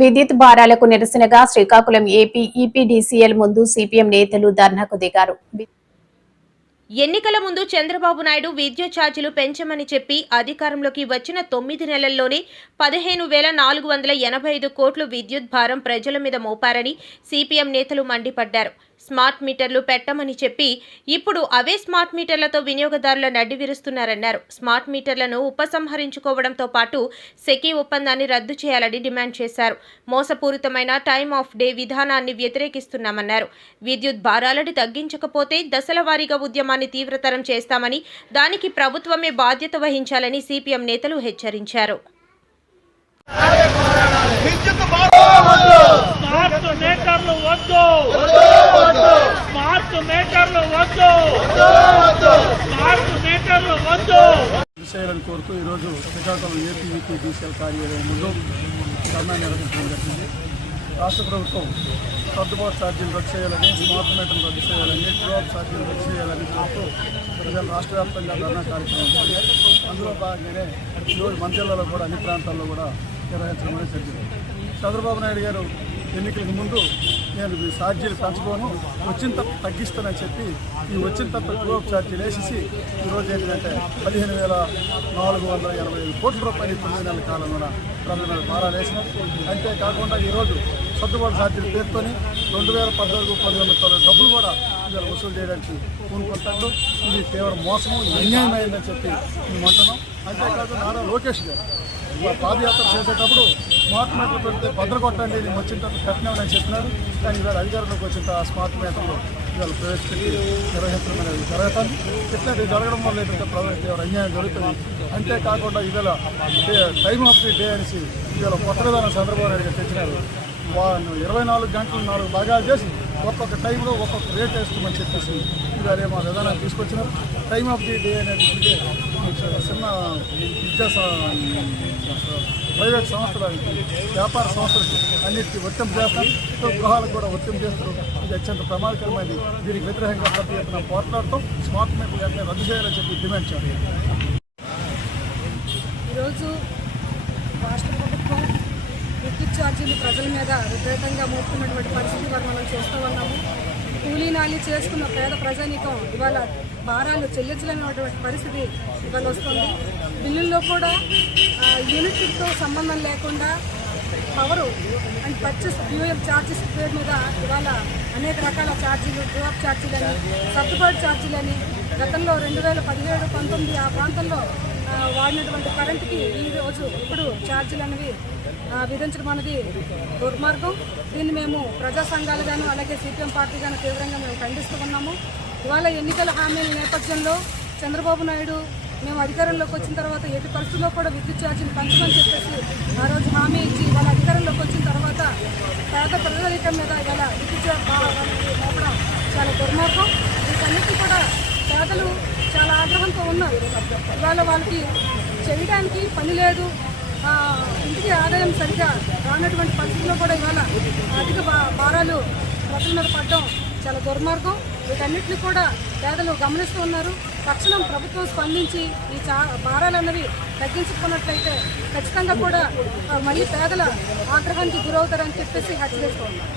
విద్యుత్ భారాలకు నిరసనగా Srikakulam AP EPDCL ముందు సిపిఎం నేతలు ధర్నాకు దిగారు. ఎన్నికల ముందు చంద్రబాబు నాయుడు విద్యుత్ ఛార్జీలు పెంచమని చెప్పి అధికారంలోకి వచ్చిన 9 నెలల్లోనే 15,485 కోట్లు విద్యుత్ భారం ప్రజల మీద మోపారని సిపిఎం నేతలు మండిపడ్డారు. స్మార్ట్ మీటర్లు పెట్టమని చెప్పి ఇప్పుడు అవే స్మార్ట్ మీటర్లతో వినియోగదారుల నడ్డి విరుస్తున్నారన్నారు. స్మార్ట్ మీటర్లను ఉపసంహరించుకోవడంతో పాటు సెకీ ఒప్పందాన్ని రద్దు చేయాలని డిమాండ్ చేశారు. మోసపూరితమైన టైమ్ ఆఫ్ డే విధానాన్ని వ్యతిరేకిస్తున్నామన్నారు. విద్యుత్ భారాలను తగ్గించకపోతే దశల వారీగా ఉద్యమాన్ని తీవ్రతరం చేస్తామని, దానికి ప్రభుత్వమే బాధ్యత వహించాలని సిపిఎం నేతలు హెచ్చరించారు. చేయాలని కోరుతూ ఈరోజు శ్రీకాకుళం ఏపీ ఈపీడీసీఎల్ కార్యాలయం ముందు ధర్నా నిర్వహించడం జరిగింది. రాష్ట్ర ప్రభుత్వం సర్దుబాటు ఛార్జీలు రద్దు చేయాలని, స్మార్ట్ మీటర్లు రద్దు చేయాలని, డ్రాప్ ఛార్జీలు రద్దు చేయాలని కోరుతూ ప్రజలు రాష్ట్ర వ్యాప్తంగా ధర్నా కార్యక్రమం ఉంది. అందులో భాగంగానే ఈరోజు మన జిల్లాలో కూడా అన్ని ప్రాంతాల్లో కూడా నిర్వహించడం అనేది జరిగింది. చంద్రబాబు నాయుడు గారు ఎన్నికలకు ముందు నేను ఛార్జీలు పెంచుకోను, వచ్చిన తప్ప తగ్గిస్తానని చెప్పి ఈ వచ్చిన తప్ప డ్రాప్ ఛార్జీలు వేసేసి ఈరోజు ఏంటంటే 15,485 కోట్ల రూపాయలు 9 నెలల కాలంలో ప్రజల మీద భారాలు వేసినారు. అంతేకాకుండా ఈరోజు సర్దుబాటు ఛార్జీలు పేర్కొని 2014-15 డబ్బులు కూడా ఇవాళ వసూలు చేయడానికి పూనుకుంటాడు. ఇది తీవ్ర మోసము, అన్యాయం అయిందని చెప్పి మేము అంటున్నాం. అంతేకాదు నారా లోకేష్ గారు పాదయాత్ర చేసేటప్పుడు స్మార్ట్ మీటర్లు పెడితే భద్ర కొట్టండి, నేను వచ్చిన తర్వాత పెట్టినామని చెప్పినారు. కానీ ఇవాళ అధికారంలోకి వచ్చిన స్మార్ట్ మీటర్లు ఇవాళ ప్రవేశపెట్టి నిర్వహించడం అనేది జరుగుతుంది. ఇట్లాంటివి జరగడం వల్ల ఏంటంటే ప్రజలకు తీవ్ర అన్యాయం జరుగుతుంది. అంతేకాకుండా ఇవాళ టైమ్ ఆఫ్ ది డే అనేసి ఇవాళ కొత్త విధానం చంద్రబాబు నాయుడు గారు తెచ్చినారు. 24 గంటలు 4 భాగాలు చేసి ఒక్కొక్క టైంలో ఒక్కొక్క రేట్ వేసుకోమని చెప్పేసి ఇవాళ మా విధానాన్ని తీసుకొచ్చినారు. టైమ్ ఆఫ్ ది డే అనేది చిన్న విద్యా ప్రైవేట్ సంస్థలకి, వ్యాపార సంస్థలకి అన్నిటికీ వర్తింపు చేస్తారు. గృహాలకు కూడా వర్తింపు చేస్తారు. ఇది అత్యంత ప్రమాదకరమైనది. దీనికి వ్యతిరేకంగా ప్రతి ఒక్క పోట్లాడుతూ స్మార్ట్ మీటర్లు వెంటనే రద్దు చేయాలని చెప్పి డిమాండ్ చేయాలి. ఈరోజు రాష్ట్ర ప్రభుత్వం విద్యుత్ ఛార్జీలు ప్రజల మీద విపరీతంగా మోపుతున్నటువంటి పరిస్థితి మనం చూస్తూ ఉన్నాము. కూలీ నాలి చేసుకున్న పేద ప్రజానీకం ఇవాళ భారాలు చెల్లించలేనటువంటి పరిస్థితి ఇవాళ వస్తుంది. బిల్లుల్లో కూడా యూనిట్తో సంబంధం లేకుండా power and purchase fuel charges పేరు మీద ఇవాళ అనేక రకాల ఛార్జీలు, డ్రాప్ ఛార్జీలని, సర్దుబాటు ఛార్జీలని గతంలో 2017-19 ఆ ప్రాంతంలో వాడినటువంటి కరెంటుకి ఈరోజు ఇప్పుడు ఛార్జీలు అనేవి విధించడం అనేది దుర్మార్గం. దీన్ని మేము ప్రజా సంఘాలు గాను అలాగే సిపిఎం పార్టీ గాను తీవ్రంగా మేము ఖండిస్తూ ఉన్నాము. ఇవాళ ఎన్నికల హామీల నేపథ్యంలో చంద్రబాబు నాయుడు మేము అధికారంలోకి వచ్చిన తర్వాత ఎట్టి పరిస్థితుల్లో కూడా విద్యుత్ ఛార్జీలు పెంచమని చెప్పేసి ఆ రోజు హామీ ఇచ్చి ఇవాళ అధికారంలోకి వచ్చిన తర్వాత పేద ప్రజానీకం మీద ఇవాళ విద్యుత్ మోపడం చాలా దుర్మార్గం. వీటన్నిటి కూడా పేదలు చాలా ఆగ్రహంతో ఉన్నారు. ఇవాళ వాళ్ళకి చేయడానికి పని లేదు, ఇంటికి ఆదాయం సరిగా రానటువంటి పరిస్థితుల్లో కూడా ఇవాళ అధిక భారాలు ప్రజల మీద పడడం చాలా దుర్మార్గం. వీటన్నిటిని కూడా పేదలు గమనిస్తూ ఉన్నారు. తక్షణం ప్రభుత్వం స్పందించి ఈ భారాలు అన్నవి తగ్గించుకున్నట్లయితే ఖచ్చితంగా కూడా మళ్ళీ పేదల ఆగ్రహానికి గురవుతారని చెప్పేసి హెచ్చరిస్తూ ఉన్నారు.